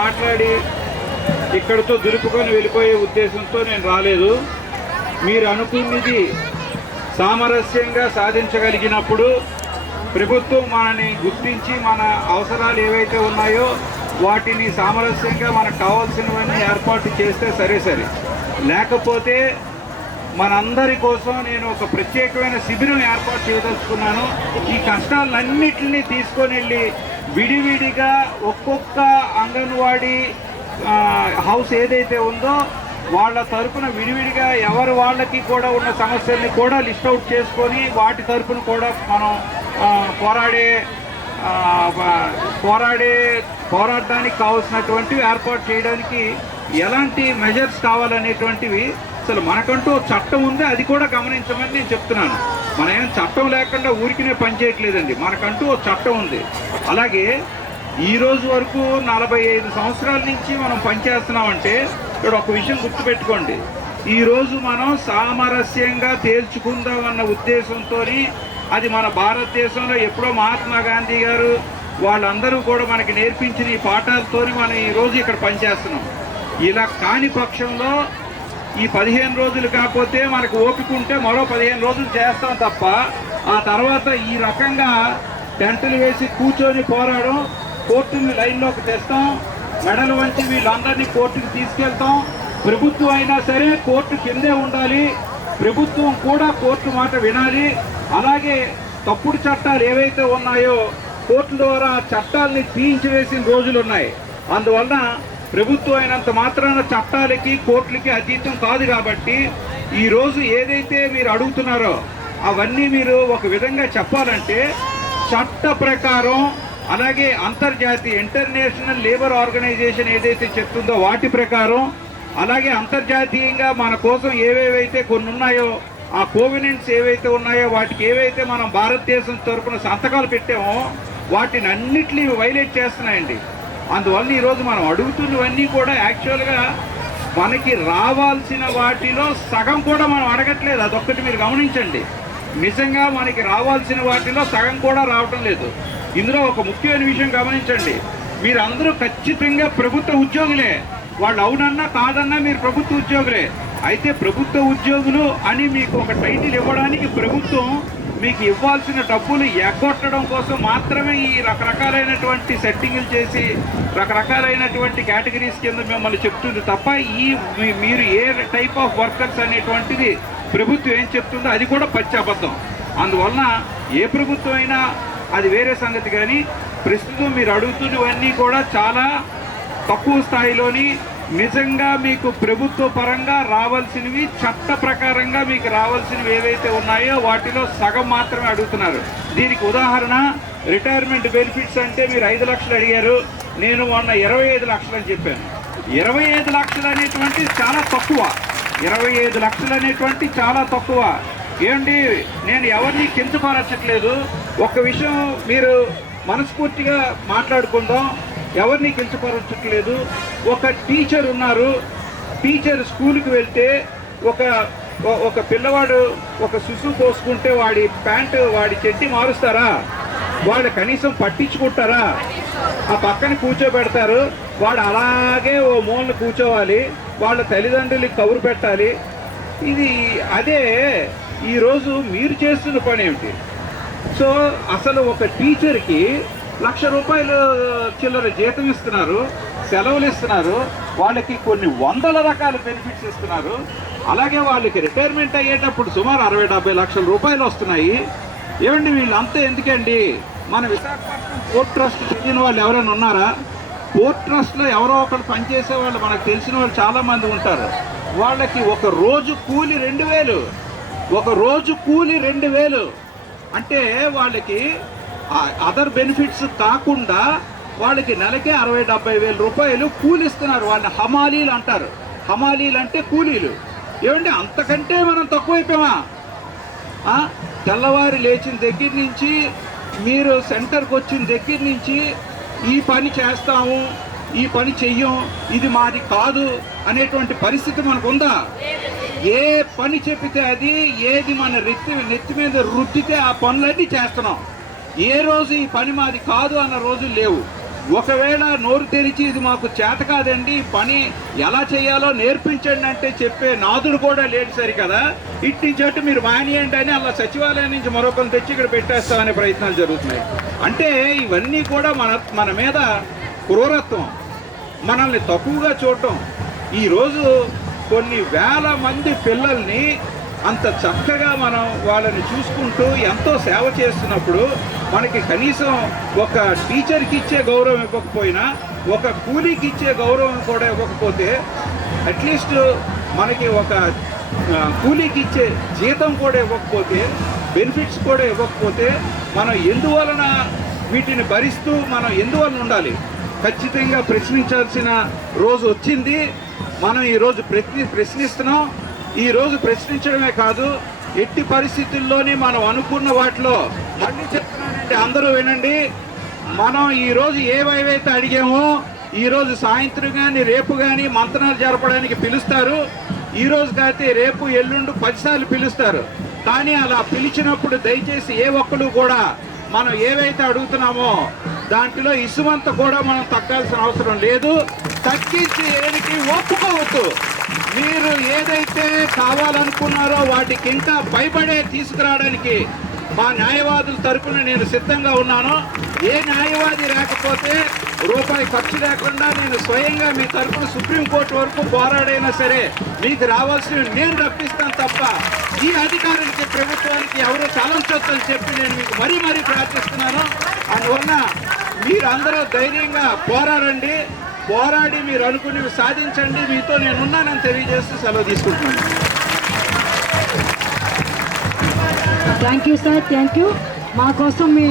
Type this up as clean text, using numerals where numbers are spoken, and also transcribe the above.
మాట్లాడి ఇక్కడితో దులుపుకొని వెళ్ళిపోయే ఉద్దేశంతో నేను రాలేదు. మీరు అనుకున్నది సామరస్యంగా సాధించగలిగినప్పుడు ప్రభుత్వం మనని గుర్తించి మన అవసరాలు ఏవైతే ఉన్నాయో వాటిని సామరస్యంగా మనకు కావాల్సినవన్నీ ఏర్పాటు చేస్తే సరే. లేకపోతే మనందరి కోసం నేను ఒక ప్రత్యేకమైన శిబిరం ఏర్పాటు చేయదలుచుకున్నాను. ఈ కష్టాలన్నింటినీ తీసుకొని వెళ్ళి విడివిడిగా ఒక్కొక్క అంగన్వాడీ హౌస్ ఏదైతే ఉందో వాళ్ళ తరపున విడివిడిగా ఎవరు వాళ్ళకి కూడా ఉన్న సమస్యల్ని కూడా లిస్ట్ అవుట్ చేసుకొని వాటి తరపున కూడా మనం పోరాడడానికి కావాల్సినటువంటివి ఏర్పాటు చేయడానికి ఎలాంటి మెజర్స్ కావాలనేటువంటివి అసలు మనకంటూ చట్టం ఉంది, అది కూడా గమనించమని నేను చెప్తున్నాను. మనం ఏం చట్టం లేకుండా ఊరికినే పని చేయట్లేదండి, మనకంటూ చట్టం ఉంది. అలాగే ఈ రోజు వరకు 45 సంవత్సరాల నుంచి మనం పనిచేస్తున్నామంటే ఇక్కడ ఒక విషయం గుర్తుపెట్టుకోండి, ఈరోజు మనం సామరస్యంగా తేల్చుకుందామన్న ఉద్దేశంతో అది మన భారతదేశంలో ఎప్పుడో మహాత్మా గాంధీ గారు వాళ్ళందరూ కూడా మనకి నేర్పించిన ఈ పాఠాలతో మనం ఈరోజు ఇక్కడ పనిచేస్తున్నాం. ఇలా కాని పక్షంలో ఈ 15 రోజులు కాకపోతే మనకు ఓపిక ఉంటే మరో 15 రోజులు చేస్తాం తప్ప ఆ తర్వాత ఈ రకంగా టెంటలు వేసి కూర్చొని పోరాడం, కోర్టుని లైన్లోకి తెస్తాం, మెడలు వంచి వీళ్ళందరినీ కోర్టుకి తీసుకెళ్తాం. ప్రభుత్వం అయినా సరే కోర్టు కిందే ఉండాలి, ప్రభుత్వం కూడా కోర్టు మాట వినాలి. అలాగే తప్పుడు చట్టాలు ఏవైతే ఉన్నాయో కోర్టుల ద్వారా చట్టాలని తీయించివేసిన రోజులు ఉన్నాయి. అందువలన ప్రభుత్వం అయినంత మాత్రాన చట్టాలకి కోర్టులకి అతీతం కాదు. కాబట్టి ఈరోజు ఏదైతే మీరు అడుగుతున్నారో అవన్నీ మీరు ఒక విధంగా చెప్పాలంటే చట్ట ప్రకారం, అలాగే అంతర్జాతీయ ఇంటర్నేషనల్ లేబర్ ఆర్గనైజేషన్ ఏదైతే చెప్తుందో వాటి ప్రకారం, అలాగే అంతర్జాతీయంగా మన కోసం ఏవేవైతే కొన్ని ఉన్నాయో ఆ కోవెనెంట్స్ ఏవైతే ఉన్నాయో వాటికి ఏవైతే మనం భారతదేశం తరఫున సంతకాలు పెట్టామో వాటిని అన్నిటినీ వైలేట్ చేస్తున్నాయండి. అందువల్ల ఈరోజు మనం అడుగుతున్నవన్నీ కూడా యాక్చువల్గా మనకి రావాల్సిన వాటిలో సగం కూడా మనం అడగట్లేదు. అదొక్కటి మీరు గమనించండి. నిజంగా మనకి రావాల్సిన వాటిలో సగం కూడా రావటం లేదు. ఇందులో ఒక ముఖ్యమైన విషయం గమనించండి, మీరు అందరూ ఖచ్చితంగా ప్రభుత్వ ఉద్యోగులే. వాళ్ళు అవునన్నా కాదన్నా మీరు ప్రభుత్వ ఉద్యోగులే. అయితే ప్రభుత్వ ఉద్యోగులు అని మీకు ఒక టైటిల్ ఇవ్వడానికి ప్రభుత్వం మీకు ఇవ్వాల్సిన డబ్బులు ఎగ్గొట్టడం కోసం మాత్రమే ఈ రకరకాలైనటువంటి సెట్టింగులు చేసి రకరకాలైనటువంటి కేటగిరీస్ కింద మిమ్మల్ని చెప్తుంది తప్ప ఈ మీరు ఏ టైప్ ఆఫ్ వర్కర్స్ అనేటువంటిది ప్రభుత్వం ఏం చెప్తుందో అది కూడా పచ్చి అబద్ధం. అందువలన ఏ ప్రభుత్వం అయినా అది వేరే సంగతి, కానీ ప్రస్తుతం మీరు అడుగుతున్నవన్నీ కూడా చాలా తక్కువ స్థాయిలోని నిజంగా మీకు ప్రభుత్వ పరంగా రావాల్సినవి, చట్ట ప్రకారంగా మీకు రావాల్సినవి ఏవైతే ఉన్నాయో వాటిలో సగం మాత్రమే అడుగుతున్నారు. దీనికి ఉదాహరణ రిటైర్మెంట్ బెనిఫిట్స్ అంటే మీరు 5 లక్షలు అడిగారు, నేను మొన్న 25 లక్షలు అని చెప్పాను. 25 లక్షలు అనేటువంటి చాలా తక్కువ. 25 లక్షలు అనేటువంటి చాలా తక్కువ. ఏమండి, నేను ఎవరిని కించపరచట్లేదు. ఒక్క విషయం మీరు మనస్ఫూర్తిగా మాట్లాడుకుందాం, ఎవరిని కించపరచట్లేదు. ఒక టీచర్ ఉన్నారు, టీచర్ స్కూల్కి వెళ్తే ఒక పిల్లవాడు ఒక శిశువు పోసుకుంటే వాడి ప్యాంటు వాడి చెడ్డి మారుస్తారా? వాళ్ళు కనీసం పట్టించుకుంటారా? ఆ పక్కన కూర్చోబెడతారు, వాడు అలాగే ఓ మూలను కూర్చోవాలి, వాళ్ళ తల్లిదండ్రులకి కబురు పెట్టాలి. అదే ఈరోజు మీరు చేస్తున్న పని ఏమిటి? సో అసలు ఒక టీచర్కి 1,00,000 రూపాయలు చిల్లర జీతం ఇస్తున్నారు, సెలవులు ఇస్తున్నారు, వాళ్ళకి కొన్ని వందల రకాల బెనిఫిట్స్ ఇస్తున్నారు. అలాగే వాళ్ళకి రిటైర్మెంట్ అయ్యేటప్పుడు సుమారు 60-70 లక్షల రూపాయలు వస్తున్నాయి. ఏమండి వీళ్ళంతా ఎందుకండి? మన విశాఖపట్నం పోర్ట్ ట్రస్ట్ చెందిన వాళ్ళు ఎవరైనా ఉన్నారా? పోర్ట్ ట్రస్ట్లో ఎవరో ఒకరు పనిచేసే వాళ్ళు మనకు తెలిసిన వాళ్ళు చాలామంది ఉంటారు. వాళ్ళకి ఒక రోజు కూలి 2,000, ఒక రోజు కూలి 2,000 అంటే వాళ్ళకి అదర్ బెనిఫిట్స్ కాకుండా వాళ్ళకి నెలకే 60-70 వేల రూపాయలు కూలి ఇస్తున్నారు. వాళ్ళని హమాలీలు అంటారు. హమాలీలు అంటే కూలీలు. ఏమంటే అంతకంటే మనం తక్కువైపోయామా? తెల్లవారి లేచిన దగ్గర నుంచి మీరు సెంటర్కి వచ్చిన దగ్గర నుంచి ఈ పని చేస్తాము, ఈ పని చెయ్యం, ఇది మాది కాదు అనేటువంటి పరిస్థితి మనకు ఉందా? ఏ పని చెప్పితే అది, ఏది మన నెత్తి మీద రుద్దితే ఆ పనులన్నీ చేస్తున్నాం. ఏ రోజు ఈ పని మాది కాదు అన్న రోజులు లేవు. ఒకవేళ నోరు తెరిచి ఇది మాకు చేత కాదండి, పని ఎలా చేయాలో నేర్పించండి అంటే చెప్పే నాదుడు కూడా లేడు సరి కదా, ఇట్టించట్టు మీరు మానేయండి అని అలా సచివాలయం నుంచి మరొకరు తెచ్చి ఇక్కడ పెట్టేస్తామనే ప్రయత్నాలు జరుగుతున్నాయి. అంటే ఇవన్నీ కూడా మన మీద క్రూరత్వం, మనల్ని తక్కువగా చూడటం. ఈరోజు కొన్ని వేల మంది పిల్లల్ని అంత చక్కగా మనం వాళ్ళని చూసుకుంటూ ఎంతో సేవ చేస్తున్నప్పుడు మనకి కనీసం ఒక టీచర్కి ఇచ్చే గౌరవం ఇవ్వకపోయినా, ఒక కూలీకి ఇచ్చే గౌరవం కూడా ఇవ్వకపోతే, అట్లీస్ట్ మనకి ఒక కూలీకి ఇచ్చే జీతం కూడా ఇవ్వకపోతే, బెనిఫిట్స్ కూడా ఇవ్వకపోతే మనం ఎందువలన వీటిని భరిస్తూ మనం ఎందువలన ఉండాలి? ఖచ్చితంగా ప్రశ్నించాల్సిన రోజు వచ్చింది. మనం ఈరోజు ప్రశ్నిస్తున్నాం. ఈరోజు ప్రశ్నించడమే కాదు, ఎట్టి పరిస్థితుల్లోనే మనం అనుకున్న వాటిలో మళ్ళీ చెప్తున్నానండి, అందరూ వినండి. మనం ఈరోజు ఏవైతే అడిగామో ఈరోజు సాయంత్రం కానీ రేపు కానీ మంతనాలు జరపడానికి పిలుస్తారు. ఈరోజు కాకపోతే రేపు ఎల్లుండి 10 సార్లు పిలుస్తారు. కానీ అలా పిలిచినప్పుడు దయచేసి ఏ ఒక్కరు కూడా మనం ఏవైతే అడుగుతున్నామో దాంట్లో ఇసుమంత కూడా మనం తగ్గాల్సిన అవసరం లేదు. తగ్గించి ఏడికి ఒప్పుకోవద్దు. మీరు ఏదైతే కావాలనుకున్నారో వాటికి ఇంకా పైబడే తీసుకురావడానికి మా న్యాయవాదుల తరపున నేను సిద్ధంగా ఉన్నాను. ఏ న్యాయవాది రాకపోతే రూపాయి ఖర్చు లేకుండా నేను స్వయంగా మీ తరపున సుప్రీంకోర్టు వరకు పోరాడైనా సరే మీకు రావాల్సినవి నేను రప్పిస్తాను తప్ప ఈ అధికారులకి, ప్రభుత్వానికి ఎవరు తలంచొద్దని చెప్పి నేను మీకు మరీ ప్రార్థిస్తున్నాను. అందువల్ల మీరందరూ ధైర్యంగా పోరాడండి, పోరాడి మీరు అనుకునేవి సాధించండి. మీతో నేను ఉన్నానని తెలియజేస్తూ సెలవు తీసుకుంటున్నాను. Thank you sir, thank you. మా కోసం మీ